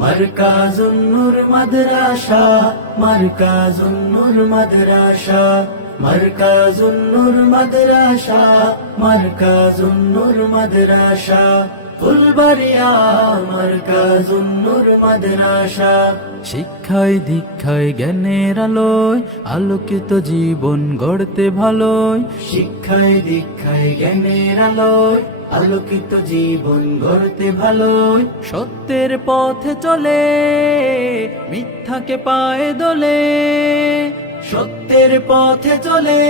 মারকাজুন নূর মাদ্রাসা, মারকাজুন নূর মাদ্রাসা, মারকাজুন নূর মাদ্রাসা, মারকাজুন নূর মাদ্রাসা, ফুলবাড়িয়া মারকাজুন নূর মাদ্রাসা। শিক্ষায় দীক্ষায় জ্ঞানের আলোয় আলোকিত জীবন গড়তে ভালোই, শিক্ষায় দীক্ষায় জ্ঞানের আলোয় আলোকিত জীবন গড়তে ভালোই, সত্যের পথে চলে মিথ্যাকে পায়ে দোলে, সত্যের পথে চলে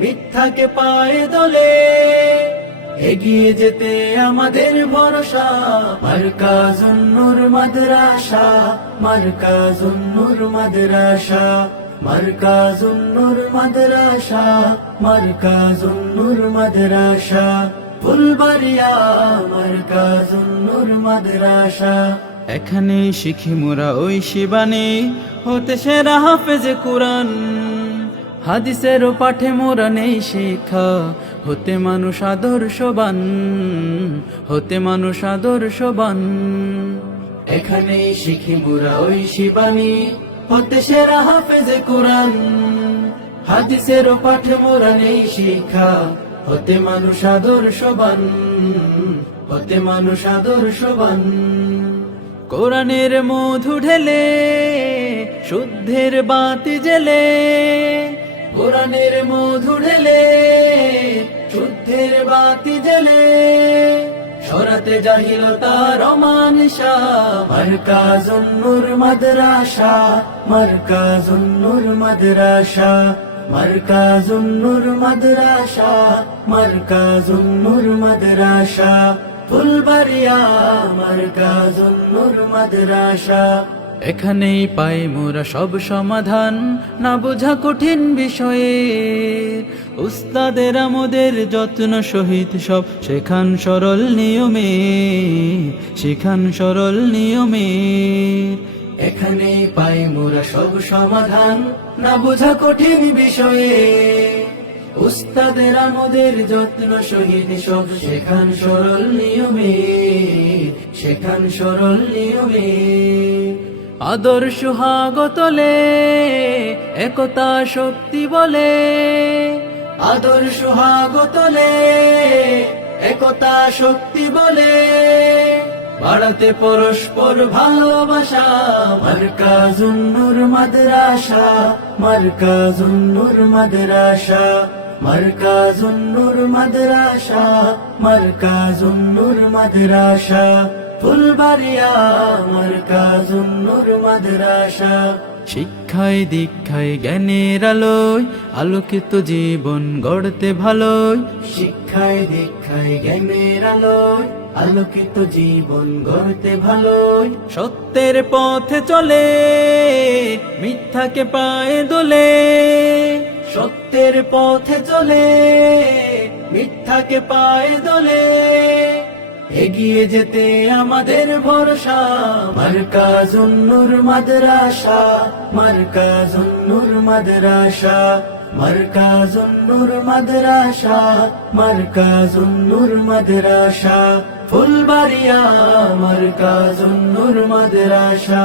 মিথ্যাকে পায়ে দোলে, এগিয়ে যেতে আমাদের ভরসা মারকাজুন নূর মাদ্রাসা, মারকাজুন নূর মাদ্রাসা, মারকাজুন নূর মাদ্রাসা, মারকাজুন নূর মাদ্রাসা, ফুলবাড়িয়া মারকাজুন নূর মাদ্রাসা। এখানেই শিখি মোরা ওই শিবানী হতে সেরা হাফেজে কুরআন, হাদিসের পাঠে মোরা নেই শিক্ষা হতে মানুষ আদর্শবান, হতে মানুষ আদর্শবান। এখানেই শিখি মোরা ওই শিবানী হতে সেরা হাফেজে কুরআন, হাদিসের পাঠে মোরা নেই শিক্ষা হতে মানুষ আদর্শবান, হতে মানুষ আদর্শবান। কোরআনের মধু ঢেলে শুদ্ধের বাতি জেলে, কোরআনের মধু ঢেলে শুদ্ধের বাতি জেলে, সরাতে জাহিলতার অমানিসা মারকাজুন নূর মাদ্রাসা, মারকাজুন নূর মাদ্রাসা, মারকাজুন নূর মাদ্রাসা, মারকাজুন নূর মাদ্রাসা, ফুলবাড়িয়া মারকাজুন নূর মাদ্রাসা। এখানেই পাই মোরা সব সমাধান না বোঝা কঠিন বিষয়ে, উস্তাদের আমাদের যত্ন সহিত সব শেখান সরল নিয়মে, শেখান সরল নিয়মে। এখানেই পাই মোরা সব সমাধান না বোঝা কঠিন বিষয়ে, উস্তাদের আমাদের যত্ন সহিত সব শেখান সরল নিয়মে, শেখান সরল নিয়মে। আদর্শ হাগতলে একতা শক্তি বলে, আদর্শ হাগতলে একতা শক্তি বলে, বাড়াতে পরস্পর ভালোবাসা মারকাজুন নূর মাদ্রাসা, মারকাজুন নূর মাদ্রাসা, মারকাজুন নূর মাদ্রাসা, মারকাজুন নূর মাদ্রাসা, ফুলবাড়িয়া মারকাজুন নূর মাদ্রাসা। শিক্ষায় দীক্ষায় জ্ঞানের আলোয় আলোকিত জীবন গড়তে ভালোই, শিক্ষায় দীক্ষায় জ্ঞানের আলোয় আলোকিত জীবন গড়তে ভালোই, সত্যের পথে চলে মিথ্যাকে পায়ে দোলে, সত্যের পথে চলে মিথ্যাকে পায়ে দোলে, এগিয়ে যেতে আমাদের ভরসা মারকাজুন নূর মাদ্রাসা, মারকাজুন নূর মাদ্রাসা, মারকাজুন নূর মাদ্রাসা, মারকাজুন নূর মাদ্রাসা, ফুলবাড়িয়া মারকাজুন নূর মাদ্রাসা।